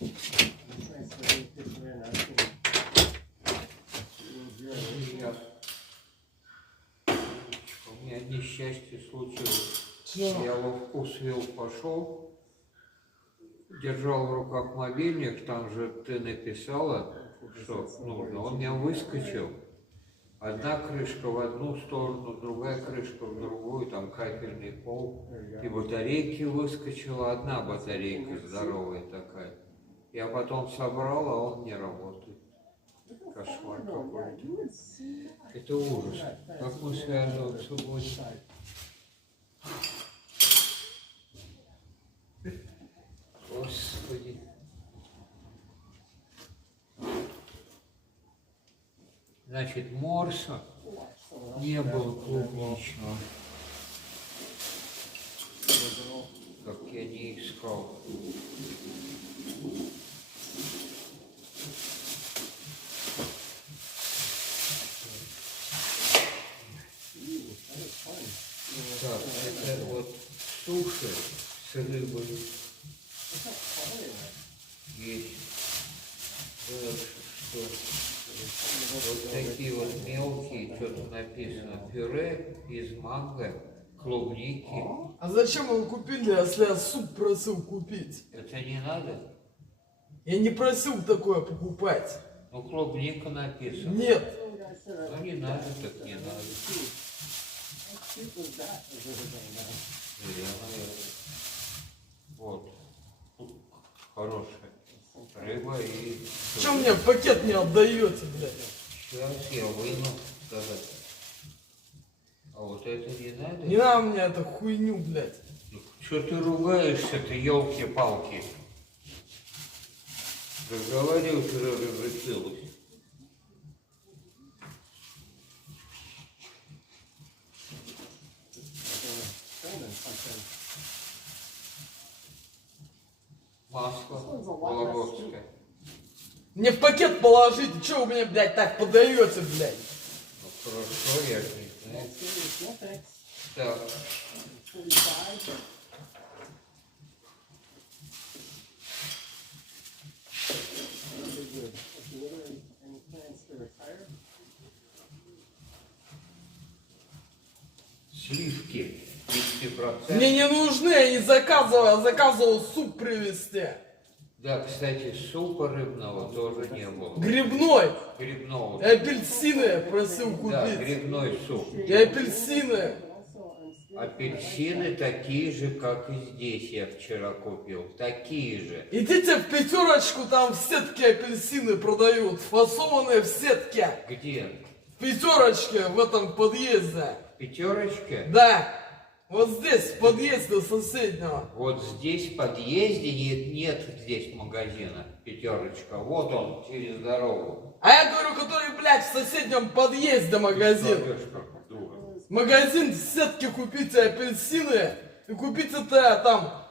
У меня несчастье случилось. Я во вкус вил пошел, держал в руках мобильник, там же ты написала, что нужно. Он меня выскочил. Одна крышка в одну сторону, другая крышка в другую, там капельный пол. И батарейки выскочила, одна батарейка здоровая такая. Я потом собрал, а он не работает. Кошмар какой-то. Это ужас. Как мы связываться будем? Господи. Значит, морса не было клубничного, как я не искал. Так, это вот суши с рыбой есть. Вот такие вот мелкие, что-то написано, пюре из манго, клубники. А зачем вы купили, если я суп просил купить? Это не надо? Я не просил такое покупать. Ну, клубника написано. Нет. Ну, не надо, так не надо. Вот. Хорошая рыба и... Что мне пакет не отдаете, блядь? Сейчас я выну сказать. А вот это не надо? Не надо мне эту хуйню, блядь. Что ты ругаешься-то, елки-палки? Разговариваю, вчера разрешилась. Масло вологодское. Мне в пакет положите, что вы мне, блядь, так подаете, блядь? Ну хорошо, я же не знаю. Так. Сливки 10%. Мне не нужны, я не заказывал, я заказывал суп привезти. Да, кстати, супа рыбного тоже не было. Грибной. Грибного. И апельсины просил купить. Да, грибной суп. И апельсины. Апельсины такие же, как и здесь я вчера купил. Такие же. Идите в пятерочку, там в сетке апельсины продают. Фасованные в сетке. Где? В пятерочке, в этом подъезде. Пятерочка? Да. Вот здесь, в подъезде соседнего. Вот здесь в подъезде нет здесь магазина. Пятерочка. Вот он, через дорогу. А я говорю, который, блядь, в соседнем подъезде магазин. Магазин в сетке купите апельсины и купите там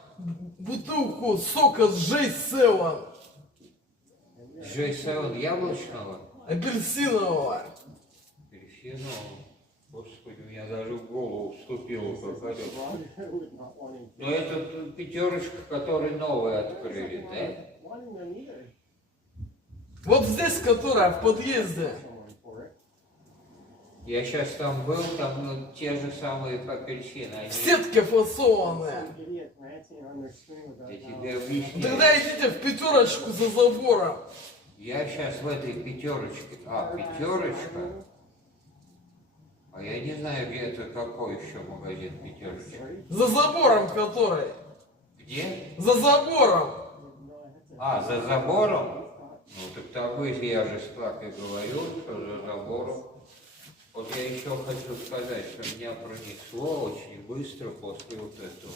бутылку сока с J7. J7 яблочного? Апельсинового. Апельсинового. Господи, у меня даже в голову вступило крокодил. Но это пятерочка, который новый открыли, да? Вот здесь, которая в подъезде. Я сейчас там был, там те же самые апельсины. Они... В сетке фасованные. Я тебе объясню. Тогда идите в пятерочку за забором. Я сейчас в этой пятерочке. А, пятерочка? А я не знаю, где это, какой еще магазин пятерочка. За забором который. Где? За забором. А, за забором? Ну так такой, я же так и говорю, что за забором. Вот я еще хочу сказать, что меня пронесло очень быстро после вот этого.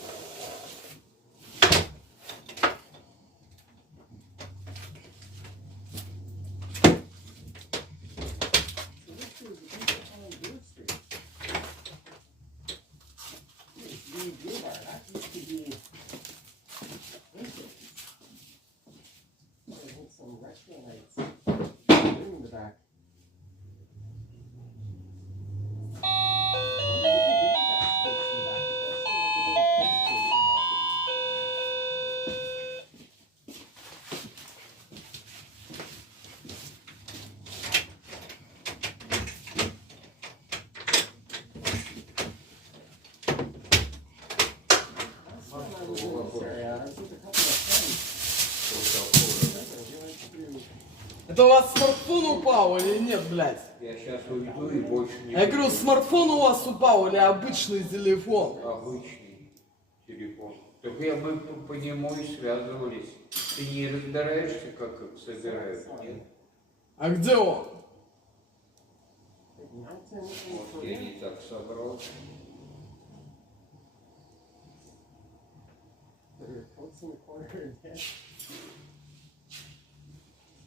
такое. Это у вас смартфон упал или нет, блядь? Я сейчас уйду и больше не Я говорю, буду. смартфон у вас упал или обычный телефон? Обычный телефон. Так мы по нему и связывались. Ты не разбираешься, как их собирают, нет? А где он? Вот я не так собрал.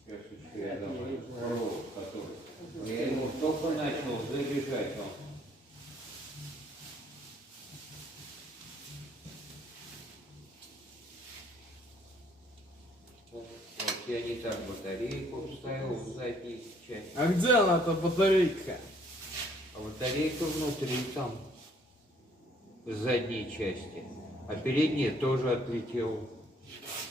Сейчас еще я давай провод, который. Я его только начал заряжать, он. Вот я не так батарейку вставил в задней части. А где она, эта батарейка? А батарейка внутри там, в задней части. А передняя тоже отлетела.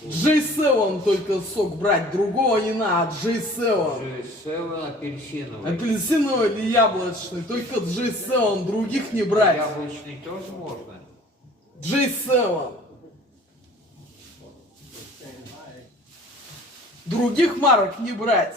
J7 только сок брать, другого не надо, J7. G7 апельсиновый. Апельсиновый или яблочный, только J7, других не брать. Яблочный тоже можно. J7. Других марок не брать.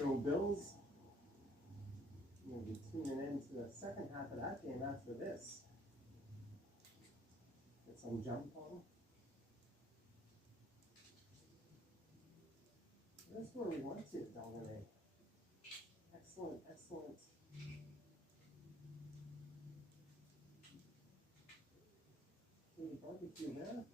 So Bills will be tuning in to the second half of that game after this. Get some jump on. That's where we want to dominate. Excellent, excellent. Can barbecue there?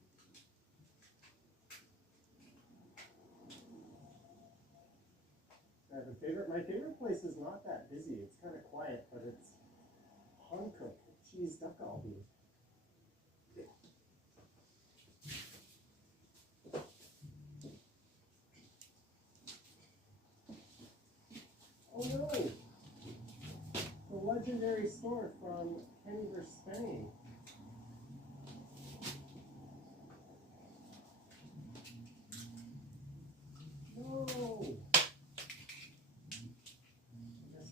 My favorite place is not that busy. It's kind of quiet, but it's home cooked cheese duck albi. Oh no! The legendary store from Penny vs. Penny. No!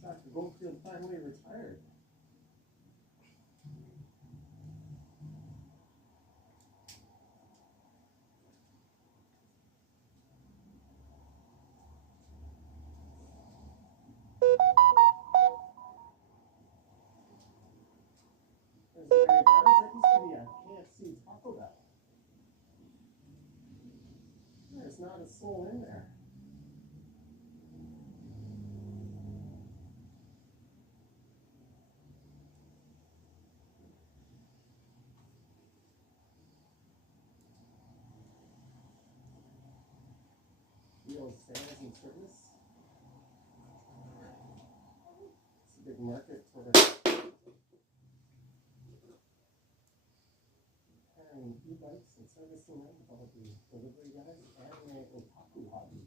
Dr. Goldfield finally retired. There's Mary Brown's. That used to be a KFC Taco Bell. There's not a soul in there. Sales and service. It's a big market for carrying e-bikes and servicing them with all the delivery guys and the otaku hobby.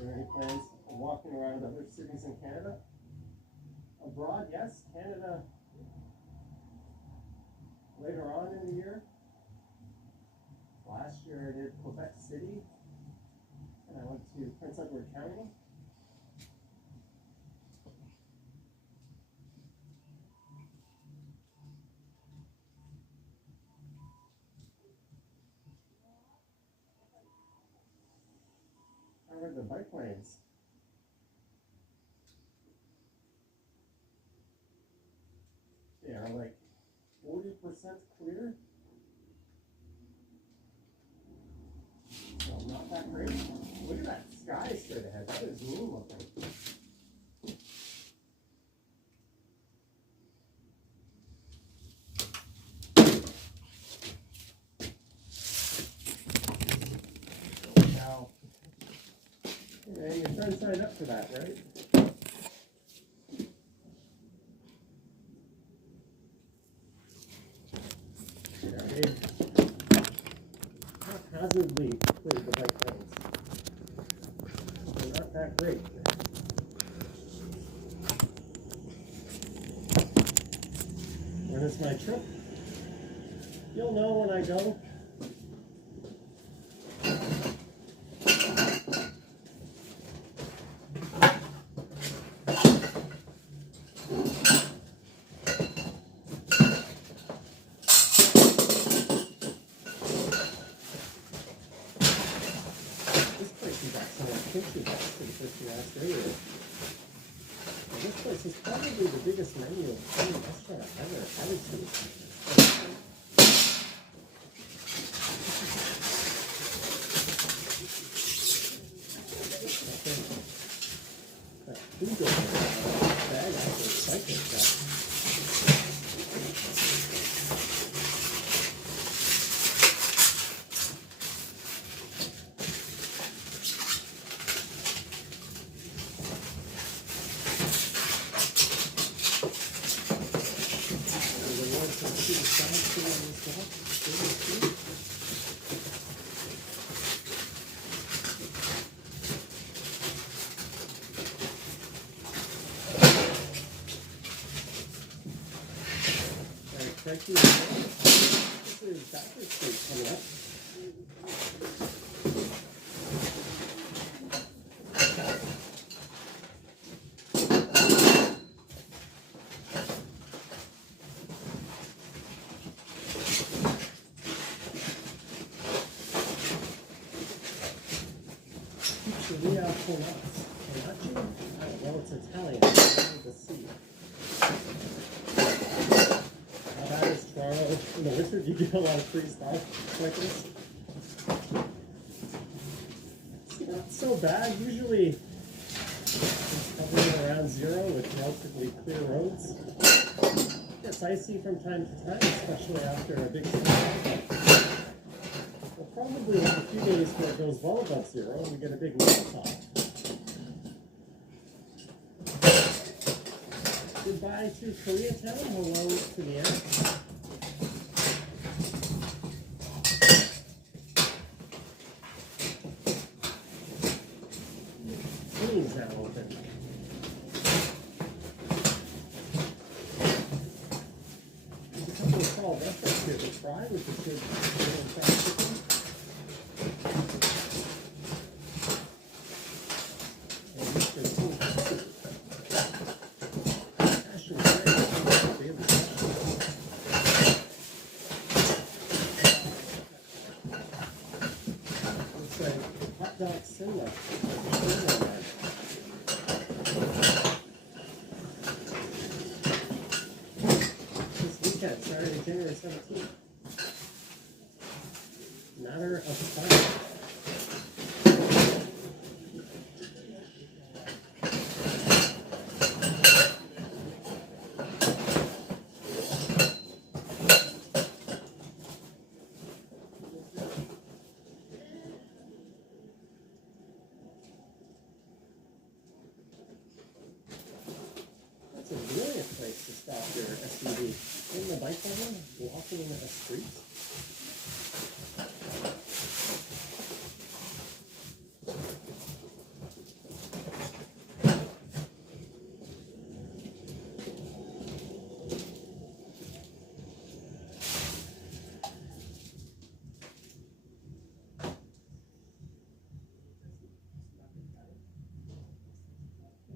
Are there any plans of walking around other cities in Canada? Abroad, yes. Canada later on in the year. Last year I did Quebec City, and I went to Prince Edward County. How are the bike lanes? Yeah, like 40% clear. So not that great. Look at that sky straight ahead. That is moon looking. Now, yeah, your friend signed up for that, right? Yeah, haphazardly played the bike lanes. They're not that great. When it's my trip, you'll know when I go. This place is probably the biggest menu of any restaurant I've ever added to. That food goes in that bag after it's like that. This is Dr. Street coming up. Pizzeria Polacci? Well, it's Italian. I need to see. In the winter, do you get a lot of free stuff like this? It's not so bad. Usually, it's hovering around 0 with relatively clear roads. It gets icy from time to time, especially after a big snowfall. We'll probably have a few days where it goes well above 0 and we get a big snowfall. Goodbye to Koreatown. Hello to the air. Now open. There's a couple of small restaurants here to try, which is good. Looks like hot dog cinema. Saturday, January 17th. Matter of time. That's a brilliant place to stop your SUV. In the bike lane, walking a street.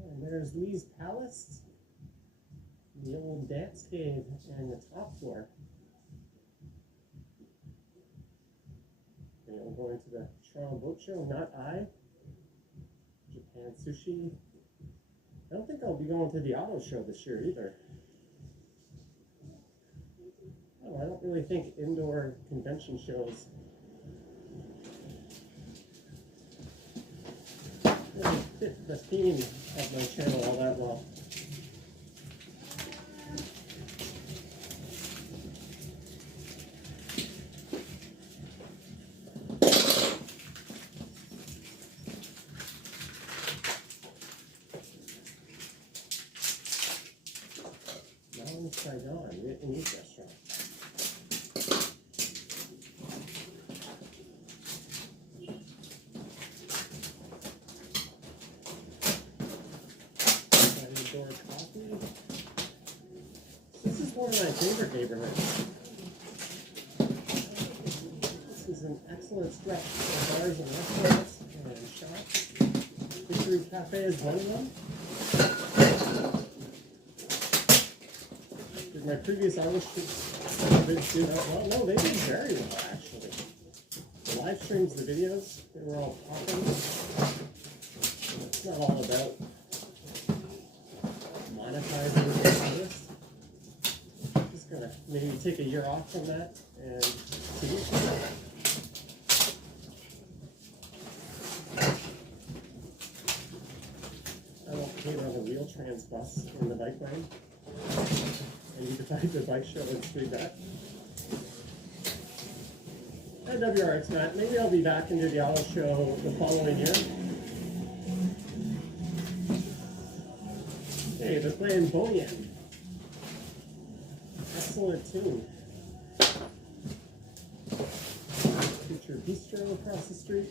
And there's Lee's Palace. The old dance cave and the top floor. Okay, I'm going to the Toronto Boat Show, not I. Japan Sushi. I don't think I'll be going to the auto show this year either. Oh, I don't really think indoor convention shows really fit the theme of my channel all that well. Saigon, Vietnamese restaurant. one of my favorite neighborhoods. This is an excellent stretch for bars and restaurants and shops. Fishery Cafe is one of them. Did my previous Irish bids do that well? No, they did very well, actually. The live streams, the videos, they were all popping. It's not all about monetizing the service. Just gonna maybe take a year off from that and see. I don't hate on the wheel trans bus in the bike lane. And you can find the bike show and stream that. And WRX Matt, maybe I'll be back and do the auto show the following year. Hey, they're playing Boneyard. Excellent tune. Future Bistro across the street.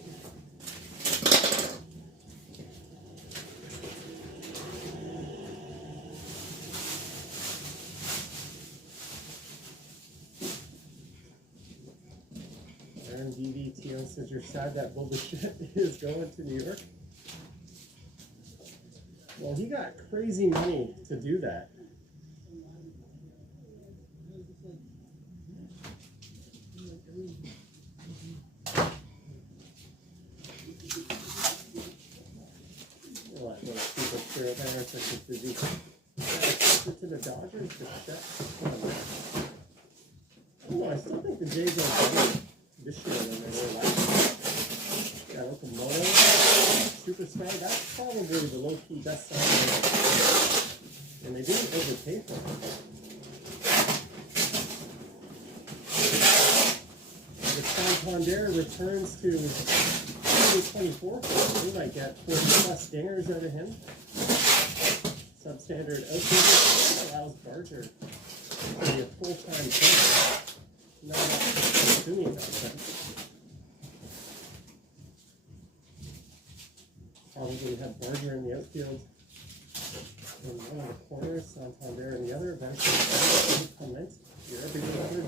Aaron DVTO says you're sad that Boba Fett is going to New York. Well, he got crazy money to do that. What people through there such as busy. To the Dodgers to check. Oh, I still think the Jays are better this year than they were last year. Got Okamoto, Superstar. That's probably the low-key best sign. And they didn't overpay for it. If Santander returns to 2024, we might get 40-plus dingers out of him. Substandard outfielder allows Barger to be a full-time player. Not assuming nonsense. Probably have Barger in the outfield in one of the corners, Santander in the other. Barger Clement, your every other.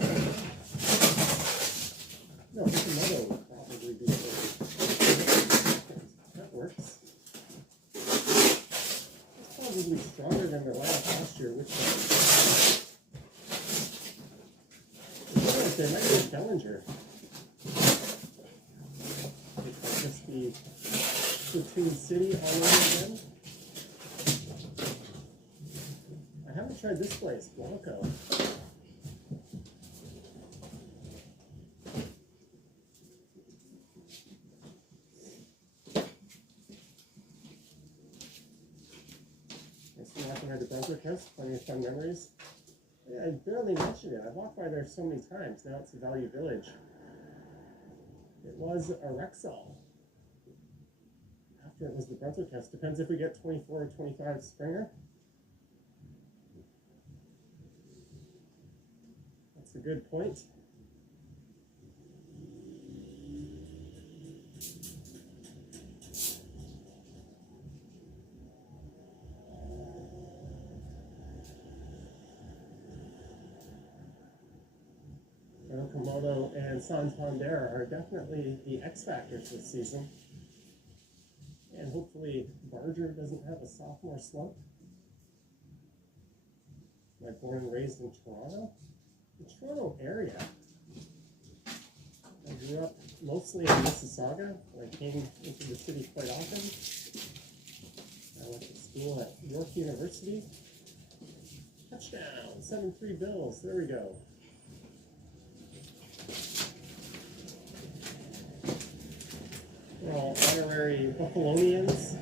No, Okamoto would probably be the that works. It's probably stronger than the last year, which they might be Bellinger. It could just be Platoon City all over again. I haven't tried this place, Blanco. At the Brunswick House, plenty of fun memories. I barely mentioned it. I've walked by there so many times. Now it's a Value Village. It was a Rexall. After it was the Brunswick House. Depends if we get 24 or 25 Springer. That's a good point. Okamoto and Santander are definitely the X factors this season. And hopefully Barger doesn't have a sophomore slump. Am I born and raised in Toronto? The Toronto area. I grew up mostly in Mississauga. I came into the city quite often. I went to school at York University. Touchdown! 7-3 Bills. There we go. We're all honorary Buffalonians.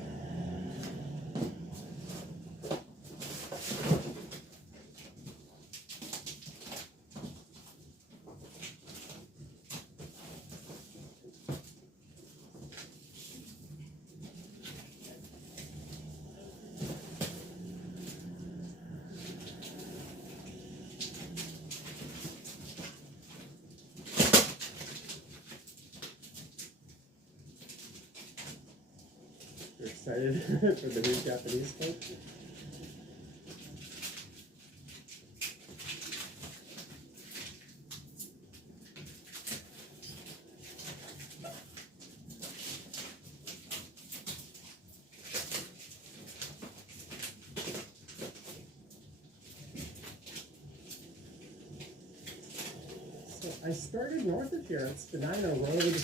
Excited for the new Japanese coach. I started north of here at Spadina Road in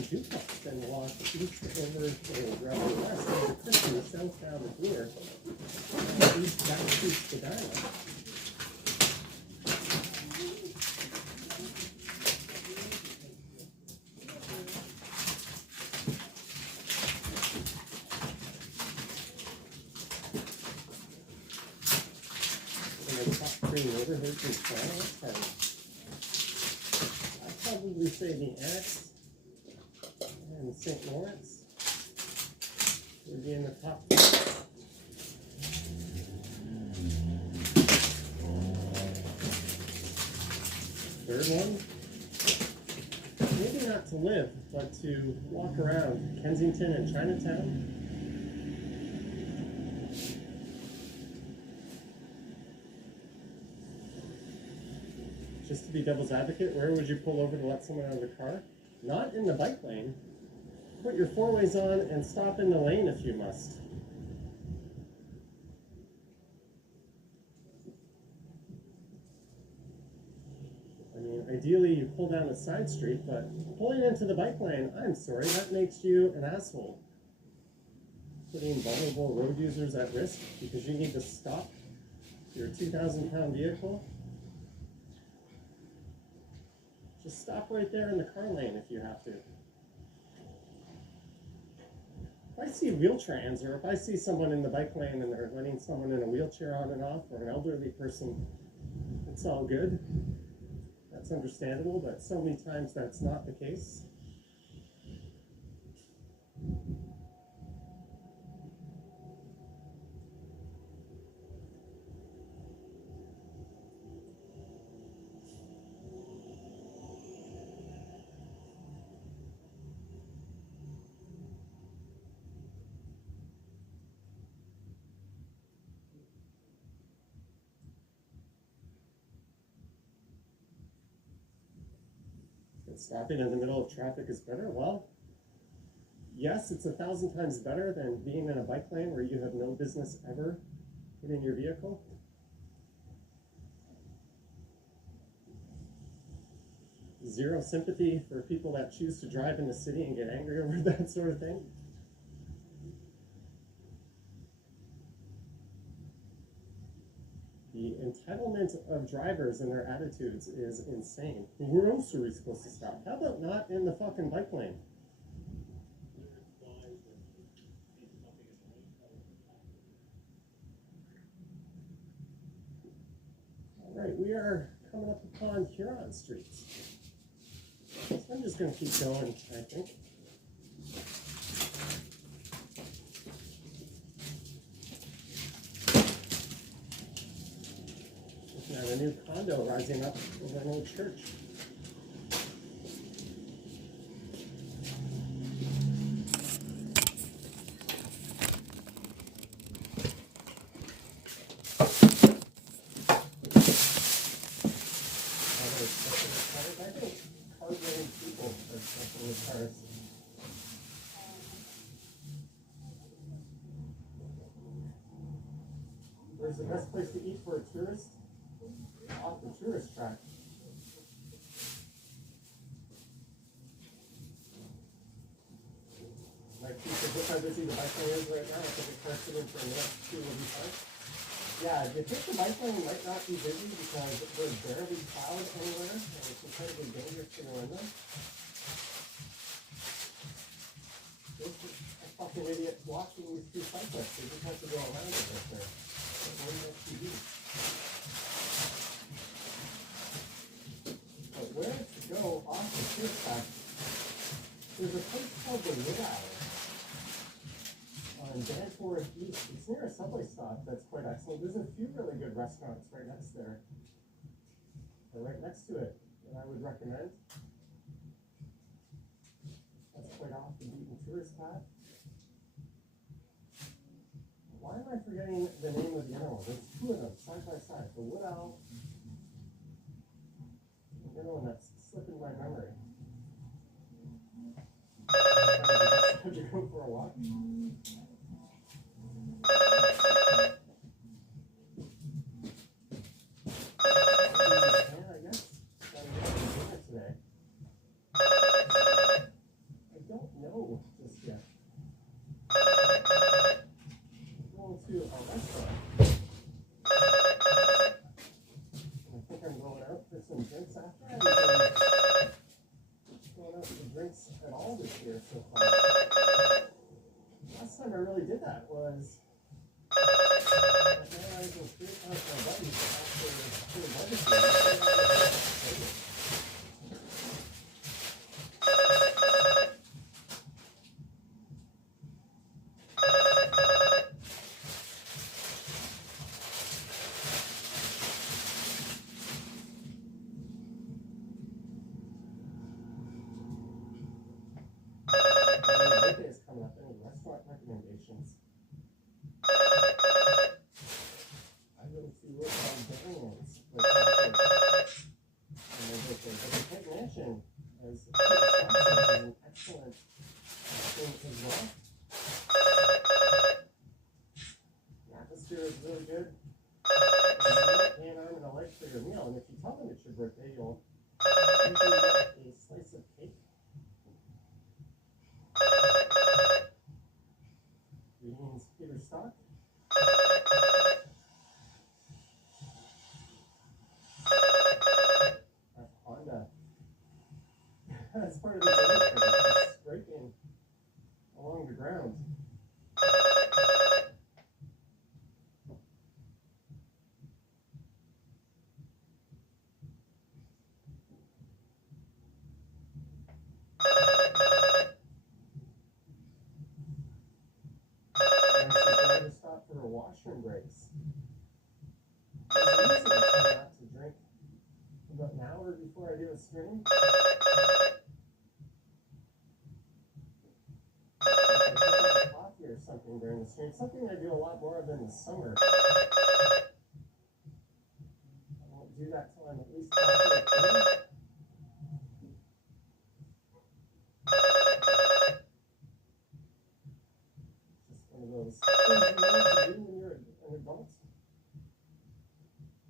Jukos and walked east over the rather west of the Christian, south out of Brewer, east back to Spadina. Neighborhoods in Toronto. I'd probably say the Annex and St. Lawrence would be in the top 5. Third one, maybe not to live, but to walk around Kensington and Chinatown. Just to be devil's advocate, where would you pull over to let someone out of the car? Not in the bike lane. Put your 4-ways on and stop in the lane if you must. I mean, ideally you pull down a side street, but pulling into the bike lane, I'm sorry, that makes you an asshole. Putting vulnerable road users at risk because you need to stop your 2,000-pound vehicle. Just stop right there in the car lane if you have to. If I see wheel-trans, or if I see someone in the bike lane and they're letting someone in a wheelchair on and off, or an elderly person, it's all good. That's understandable, but so many times that's not the case. Stopping in the middle of traffic is better? Well, yes, it's 1,000 times better than being in a bike lane where you have no business ever hitting your vehicle. Zero sympathy for people that choose to drive in the city and get angry over that sort of thing. The entitlement of drivers and their attitudes is insane. Where else are we supposed to stop? How about not in the fucking bike lane? All right, we are coming up upon Huron Streets. So I'm just going to keep going, I think. And a new condo rising up over an old church. I think hard-running people are special with cars. Where's the best place to eat for a tourist? Off the tourist track. Like, look how busy the bike lane is right now. I think it's precedent for the next 2 will be fine. Yeah, you think the bike lane might not be busy because there's barely plowed anywhere and it's incredibly dangerous to go in there. There's a fucking idiot blocking these 2 cyclists. They just have to go around it right there. But where to go off the tourist track, there's a place called the Widow on Danforth East. It's near a subway stop that's quite excellent. There's a few really good restaurants right next there, or right next to it, that I would recommend. That's quite off the beaten tourist path. Why am I forgetting the name of the other one? There's 2 of them side by side. The Widow. The other one that's slipping my memory. Would you go for a walk? I guess. this year so far. Last time I really did that was when I was in street house with my buddies after the budget game. Restaurant recommendations. I really see what variants like but the Pet Mansion as a is an excellent thing as well. The atmosphere is really good. And I'm gonna like for your meal, and if you tell them it's your birthday, you'll usually get a slice of cake. Greetings, Peter Stock. That's Honda. That's part of the it's scraping along the ground. Stop for washroom breaks. It's easy to try not to drink about an hour before I do a stream. I pick up a coffee or something during the stream, something I do a lot more of in the summer. I won't do that till I'm at least halfway through. Those things you need to do when you're an adult.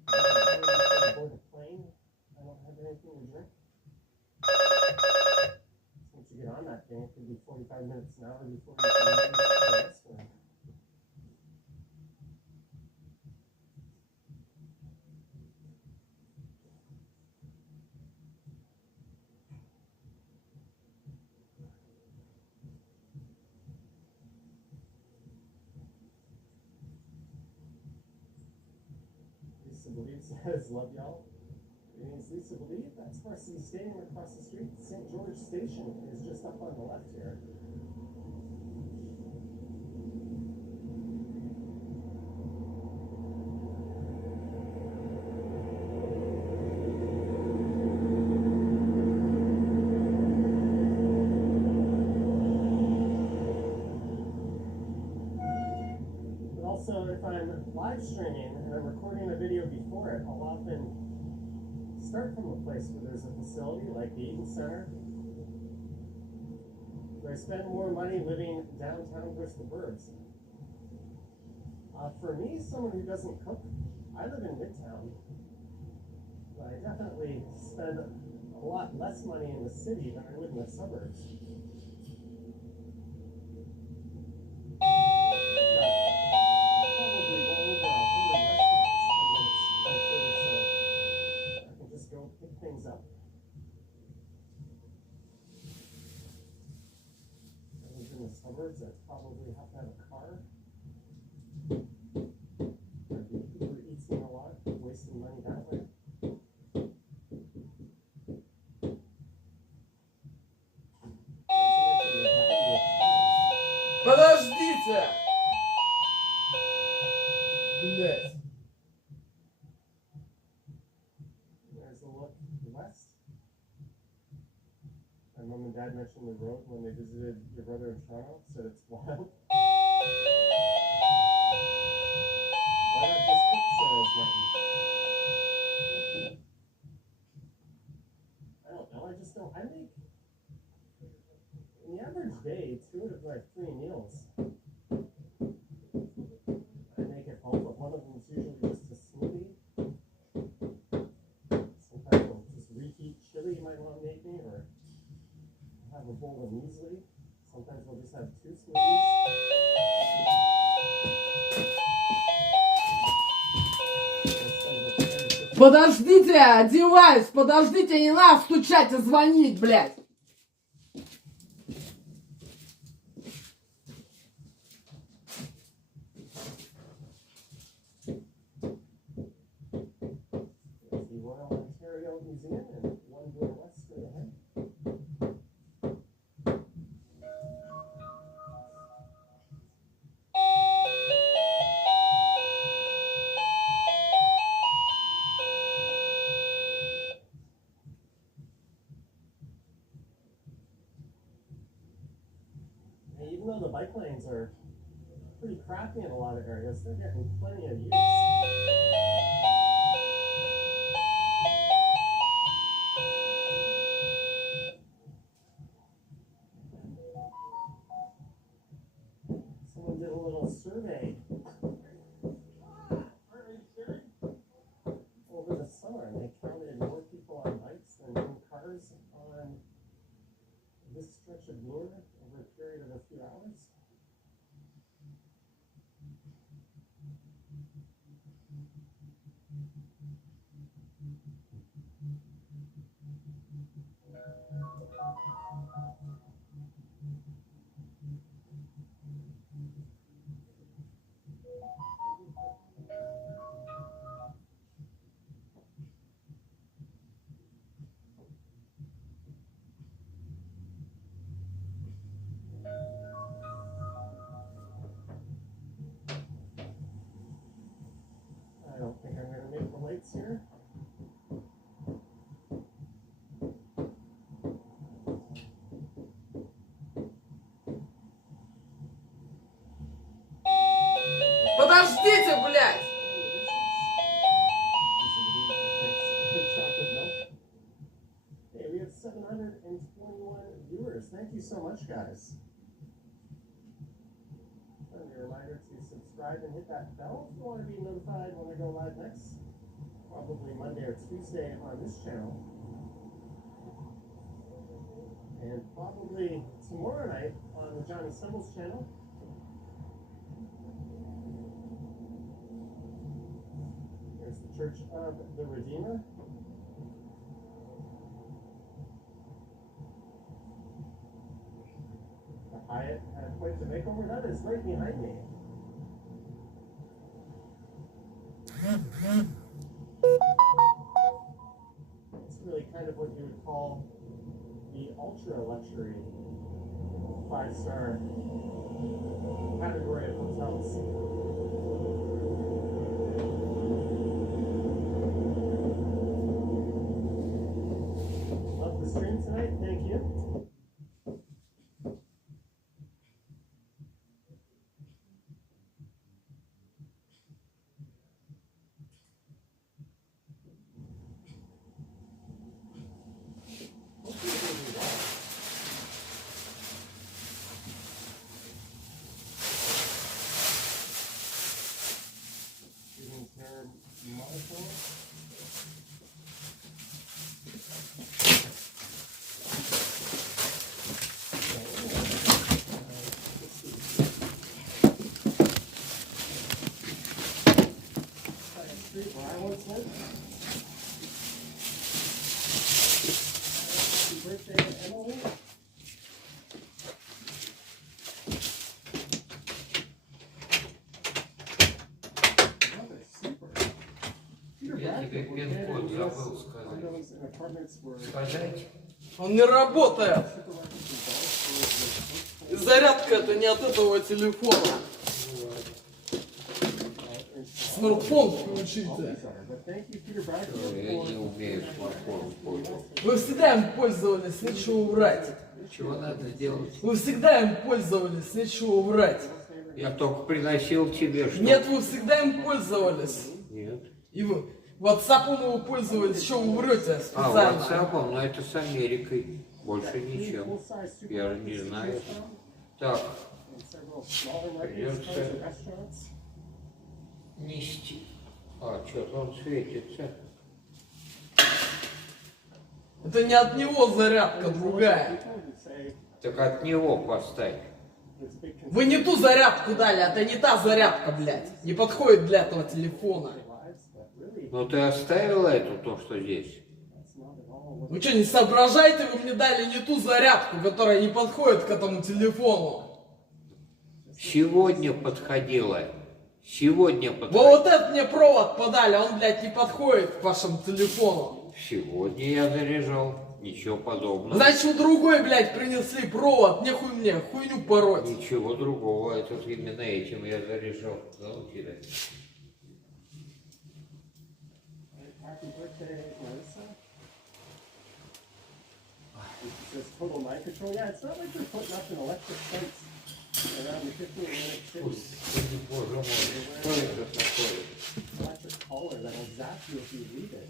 I board a plane. I don't have anything to drink. Once you get on that thing, it could be 45 minutes an hour before you can leave the restaurant. Lisa Believe says, love y'all. It means Lisa Believe, that's Varsity Stadium across the street. St. George Station is just up on the left here. Also, if I'm live streaming and I'm recording a video before it, I'll often start from a place where there's a facility like the Eaton Center, where I spend more money living downtown versus the burbs. For me, someone who doesn't cook, I live in Midtown, but I definitely spend a lot less money in the city than I would in the suburbs. Things up. I live in the suburbs, I probably have to have a car. My beekeeper eats me a lot, wasting money that way. Подождите! Блять. There's a look west. My mom and dad mentioned the road when they visited your brother in Toronto, said it's wild. Why not just cook, says Martin? I don't know, I just don't. I make, in the average day, 2 out of my 3 meals I make at home, but one of them is usually just a smoothie. Sometimes I'll just reheat chili my mom made me, or have a bowl of muesli. Sometimes I'll just have 2 smoothies. Подождите, одеваюсь, подождите, не надо стучать и звонить, блядь. even though the bike lanes are pretty crappy in a lot of areas, they're getting plenty of use. Someone did a little survey over the summer, and they counted more people on bikes than in cars on this stretch of moon over a period of a few hours. I don't think I'm going to make the lights here. Подождите, блядь! Hey, we have 721 viewers. Thank you so much, guys. A reminder to subscribe and hit that bell if you want to be notified when I go live next. Probably Monday or Tuesday on this channel. And probably tomorrow night on the Johnny Symbols channel. Here's the Church of the Redeemer. The Hyatt had quite the makeover. That is right behind me. It's really kind of what you would call the ultra luxury 5-star category of hotels. Love the stream tonight. Thank you. Я тебе пин-код забыл сказать. Сказать? Он не работает. И зарядка это не от этого телефона. Смартфон включите. Я не умею смартфоном пользоваться. Вы всегда им пользовались, нечего врать. Чего надо делать? Вы всегда им пользовались, нечего врать. Я только приносил тебе что. Нет, вы всегда им пользовались. Нет. И вы WhatsApp вы пользовались, что вы врете специально. WhatsApp, но это с Америкой. Больше ничем. Я же не знаю. Так. Придется нести. А, что-то он светится. Это не от него зарядка, другая. Так от него поставь. Вы не ту зарядку дали, это не та зарядка, блядь. Не подходит для этого телефона. Но ты оставила эту, то, что здесь? Вы что, не соображаете? Вы мне дали не ту зарядку, которая не подходит к этому телефону. Сегодня подходила. Сегодня Вы подходила. вот этот мне провод подали, он, блядь, не подходит к вашему телефону. Сегодня я заряжал. Ничего подобного. Значит, вы другой, блядь, принесли провод. Нехуй мне хуйню пороть. Ничего другого. Этот именно этим я заряжал. Научили. Happy birthday, Marissa. It says total mind control. Yeah, it's not like they're putting up an electric fence around the 15-minute city. Господи, боже мой, что это такое? Electric collar that'll zap you if you leave it.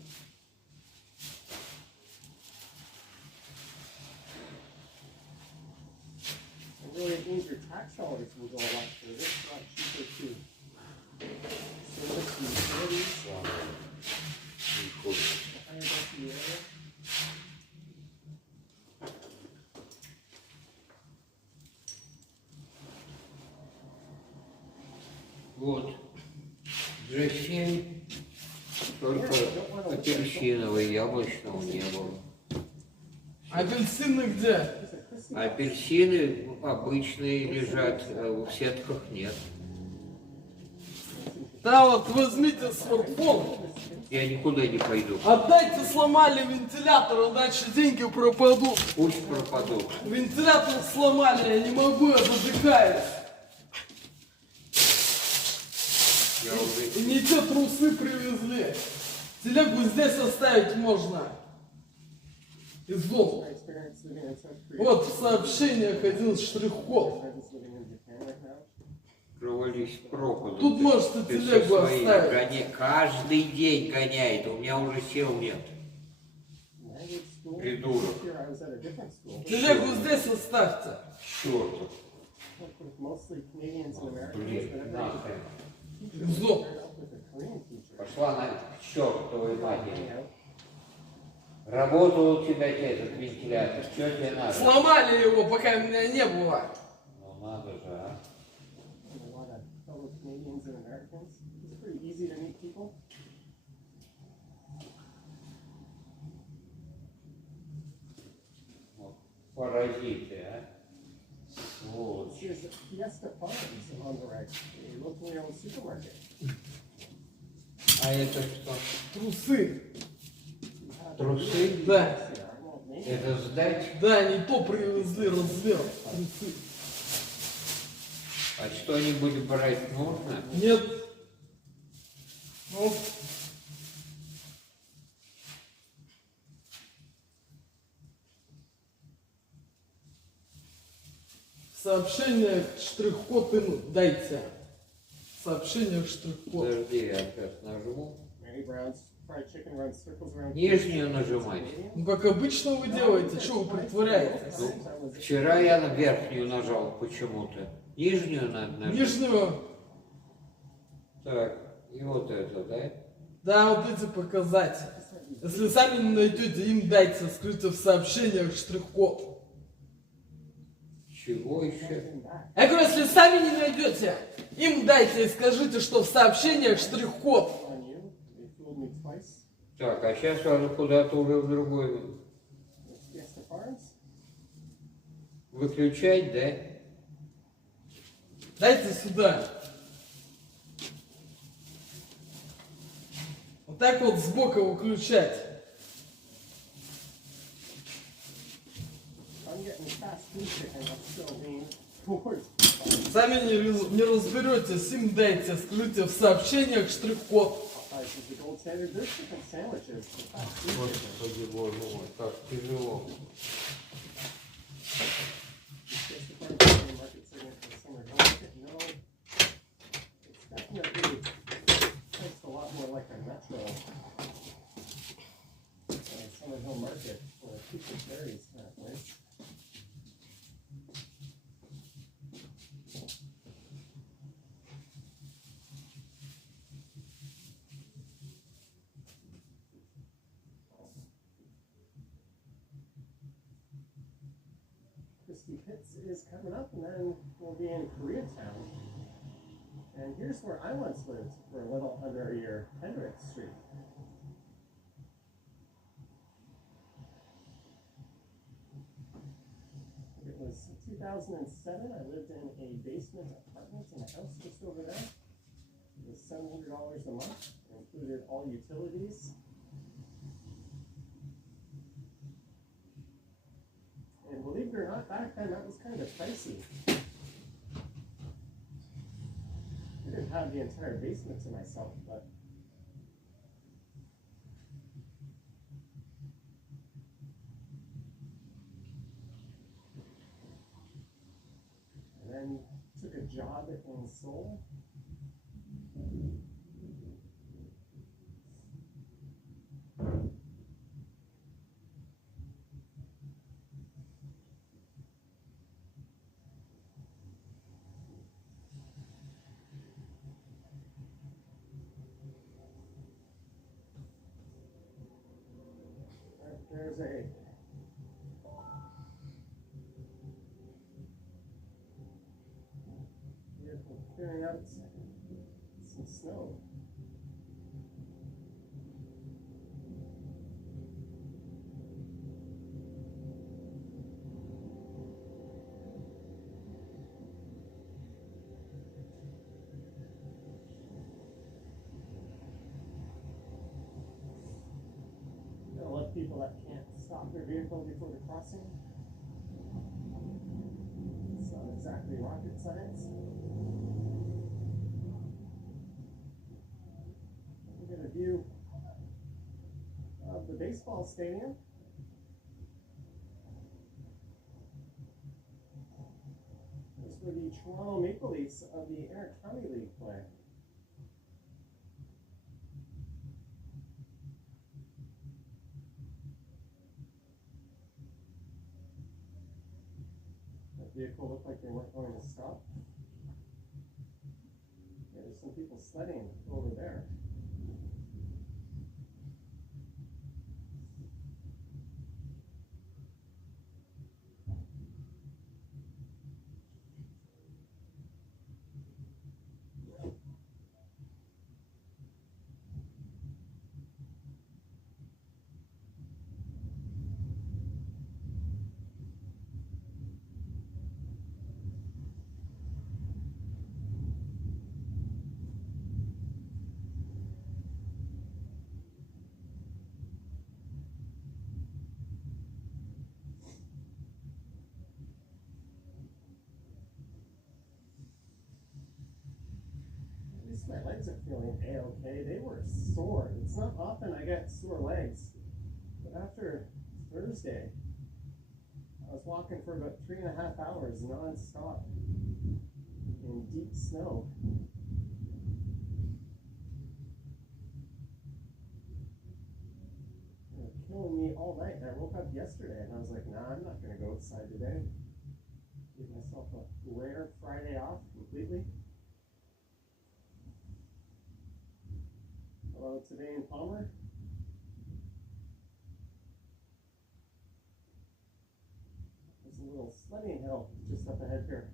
And really, it means your tax dollars will go a lot further. It's a lot cheaper to service the utilities. Higher density area. Вот. G7, только апельсинового и яблочного не было. Апельсины где? Апельсины обычные лежат, а в сетках нет. Да вот возьмите смартфон, Я никуда не пойду. отдайте, сломали вентилятор, иначе деньги пропадут. Пусть пропадут. Вентилятор сломали, я не могу, я задыхаюсь. Я уже... И не те трусы привезли. Телегу здесь оставить можно. Из дома. Experience living in South Korea. Вот в сообщениях один штрих-код. Friends living in Japan right now. Провались в пропаду. Тут можете Ты телегу со своей оставить. каждый день гоняет, у меня уже сил нет. Language school. Придурок. Here I was at a different school. Телегу здесь оставьте. Чёртов. Worked with mostly Canadians and Americans, Блин, but every нахрен. Из дома. paired up with a Korean teacher. Пошла на чертовой матери. Anyhow, Работал у тебя этот вентилятор. Что тебе надо? Сломали его, пока меня не было. Ну надо же, а. and a lot of fellow Canadians and Americans. It's pretty easy to meet people. Вот, паразиты, а. Вот. Here's Fiesta Farms on the right, a locally owned supermarket. А это что? Трусы. Трусы? Да. Это сдать? Да, не то привезли размер. Трусы. А что-нибудь брать нужно? Нет. Вот. В сообщениях штрих-код им дайте. В сообщениях штрих-код. Подожди, я опять нажму. Mary Brown's fried chicken runs circles around. Нижнюю нажимать. Ну как обычно вы делаете, что вы притворяетесь? Ну, вчера я на верхнюю нажал почему-то. Нижнюю надо нажать. Нижнюю. Так, и вот это, да? Да, вот эти показать. Если сами не найдете, им дайте, скрыть в сообщениях штрих-код. Чего еще? Я говорю, если сами не найдете, им дайте и скажите, что в сообщениях штрих-код. On you, they fooled me twice. Так, а сейчас надо куда-то уже в другой. It's Fiesta Farms. Выключать, да? Дайте сюда. Вот так вот сбоку выключать. I'm getting fast food chicken. I'm still leaning towards Popeyes. Сами не разберетесь, им дайте, скажите в сообщениях штрих-код. Popeyes is the gold standard. There's chicken sandwiches. for fast food chicken. Господи, боже мой, как тяжело. Fiesta Farms chicken market segment for summer home market. No, it's definitely tastes a lot more like a metro than a summer home market or a Cooper Berries kind of place. Christy Pitts is coming up, and then we'll be in Koreatown. And here's where I once lived for a little under a year, Hendrick Street. It was 2007. I lived in a basement apartment in a house just over there. It was $700 a month. It included all utilities. And believe it or not, back then that was kind of pricey. I didn't have the entire basement to myself, but and then job in Seoul. There's a vehicle clearing out some snow. I love people that can't stop their vehicle before the crossing. It's not exactly rocket science. We get a view of the baseball stadium. This is where the Toronto Maple Leafs of the County League play. Vehicle looked like they weren't going to stop. Yeah, there's some people sledding over there. My legs are feeling a-okay. They were sore. It's not often I get sore legs, but after Thursday, I was walking for about 3.5 hours non-stop in deep snow. They were killing me all night. And I woke up yesterday and I was like, nah, I'm not going to go outside today. Give myself a rare Friday off completely. Hello, today in Palmer. There's a little sledding hill just up ahead here.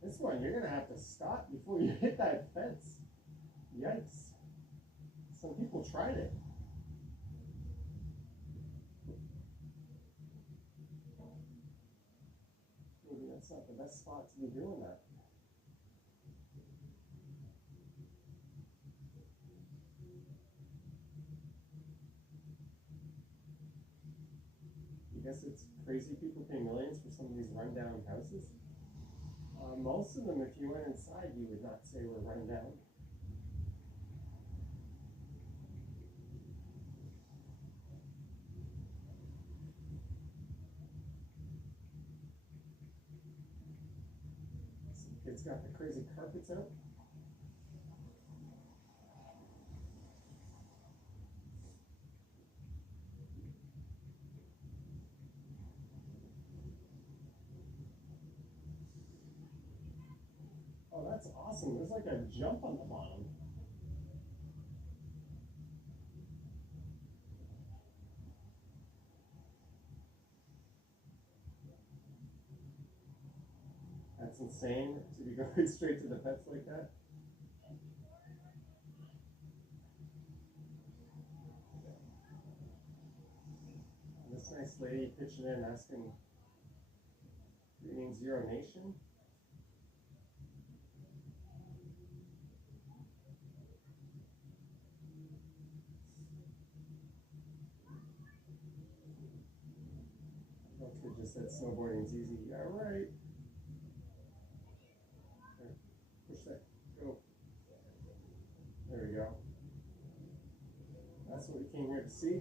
This one, you're going to have to stop before you hit that fence. Yikes. Some people tried it. Maybe that's not the best spot to be doing that. I guess it's crazy people pay millions for some of these rundown houses. Most of them, if you went inside, you would not say were run down. Some kids got the crazy carpets out. Oh, that's awesome. There's like a jump on the bottom. That's insane to be going straight to the pets like that. This nice lady pitching in asking, greeting Zero Nation. Kid just said snowboarding's easy. Yeah, right. Push that. Go. there. See?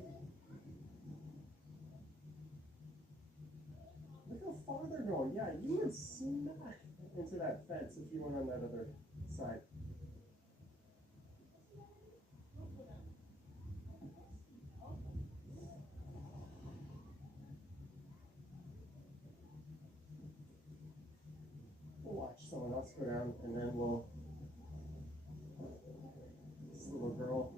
Look how far they're going. Yeah, you would smack into that fence if you went on that other side. We'll watch someone else go down, and then we'll. This little girl.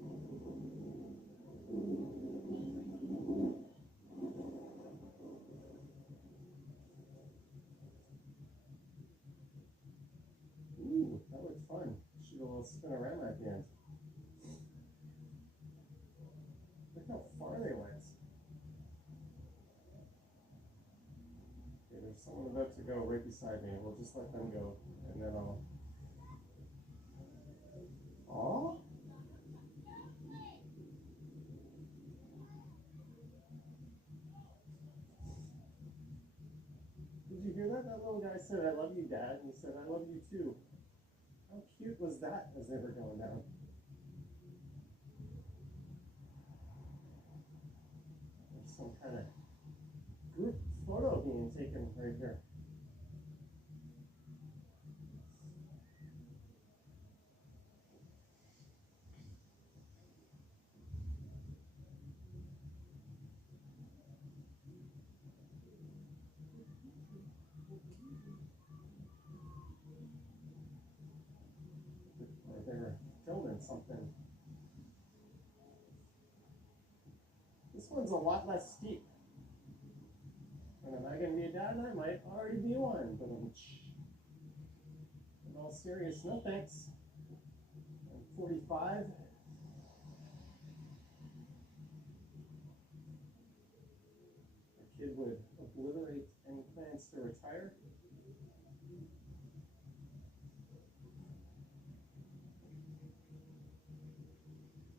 Ooh, that looks fun. Shoot a little spin around at the end. Look how far they went. Okay, there's someone about to go right beside me. We'll just let them go, and then I'll. Aw? Did you hear that? That little guy said, "I love you, Dad," and he said, "I love you too." How cute was that as they were going down? There's some kind of group photo being taken right here. Or they're filming something. This one's a lot less steep. And am I going to be a dad? I might already be one. But in all serious, no thanks. I'm 45. A kid would obliterate any plans to retire.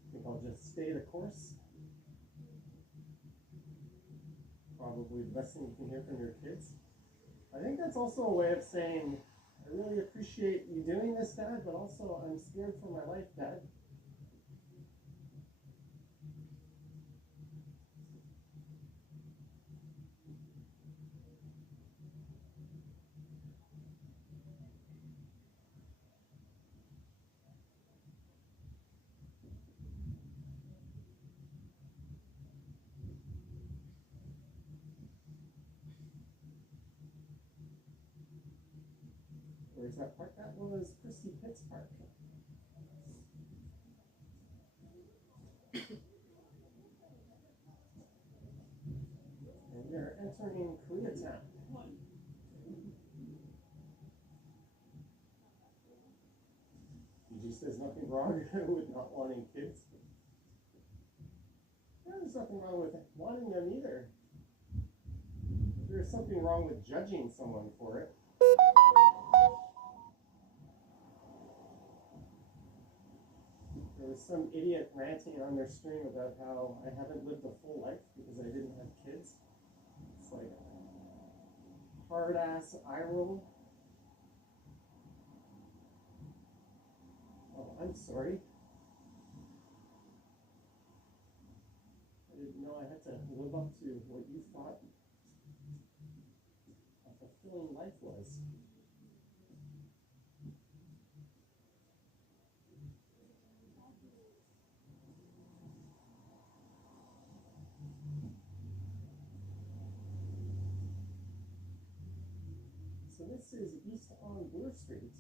I think I'll just stay the course. Probably the best thing you can hear from your kids. I think that's also a way of saying, I really appreciate you doing this, Dad, but also I'm scared for my life, Dad. Where's that park? That was Chrissy Pitt's park. And they're entering Koreatown. Gigi says nothing wrong with not wanting kids. Yeah, there's nothing wrong with wanting them either. There's something wrong with judging someone for it. There was some idiot ranting on their stream about how I haven't lived a full life because I didn't have kids. It's like hard ass eye roll. Oh, I'm sorry. I didn't know I had to live up to what you thought a fulfilling life was. So this is East on Bloor Street.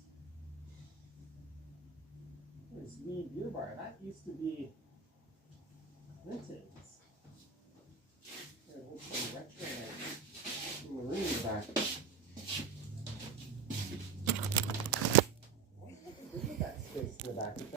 There's the beer bar. That used to be Clinton's.